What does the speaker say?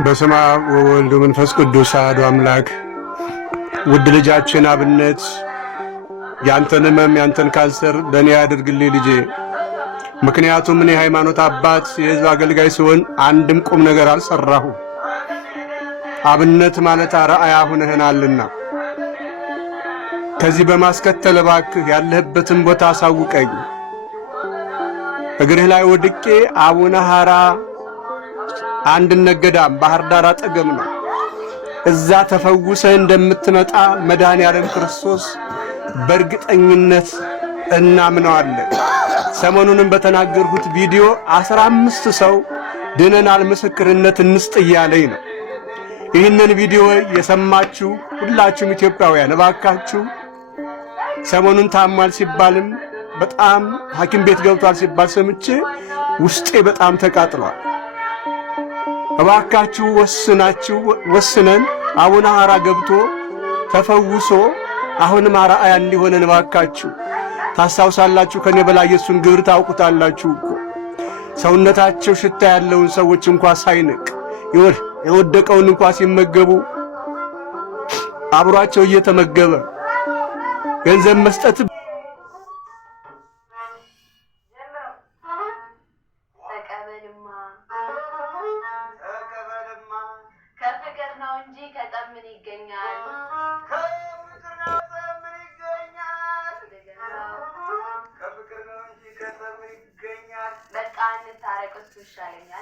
በስመ አብ ወወልድ ወመንፈስ ቅዱስ አሐዱ አምላክ። ውድ ልጃችን አብነት ያንተን ሕመም ያንተን ካንሰር በእኔ ያድርግልኝ ልጄ። ምክንያቱም እኔ ሃይማኖት አባት የሕዝብ አገልጋይ ሲሆን አንድም ቁም ነገር አልሰራሁም። አብነት ማለት አርአያ ሆነህናልና ከዚህ በማስከተል እባክህ ያለህበትን ቦታ አሳውቀኝ። እግርህ ላይ ወድቄ አቡነ ሐራ አንድነት ገዳም ባህር ዳር አጠገብ ነው። እዛ ተፈውሰህ እንደምትመጣ መድኃኔዓለም ክርስቶስ በእርግጠኝነት እናምነዋለን። ሰሞኑንም በተናገርኩት ቪዲዮ 15 ሰው ድነናል ምስክርነት እንስጥ እያለኝ ነው። ይህንን ቪዲዮ የሰማችሁ ሁላችሁም ኢትዮጵያውያን እባካችሁ ሰሞኑን ታሟል ሲባልም በጣም ሐኪም ቤት ገብቷል ሲባል ሰምቼ ውስጤ በጣም ተቃጥሏል። እባካችሁ ወስነን አቡነ ሐራ ገብቶ ተፈውሶ አሁንም አርአያ እንዲሆነን እባካችሁ። ታስታውሳላችሁ፣ ከኔ በላይ የሱን ግብር ታውቁታላችሁ እኮ። ሰውነታቸው ሽታ ያለውን ሰዎች እንኳን ሳይንቅ የወደቀውን እንኳን ሲመገቡ አብሯቸው እየተመገበ ገንዘብ መስጠት ከፍቅር ነው እንጂ ከጠብ ምን ይገኛል? በቃ እንታረቅ፣ እሱ ይሻለኛል።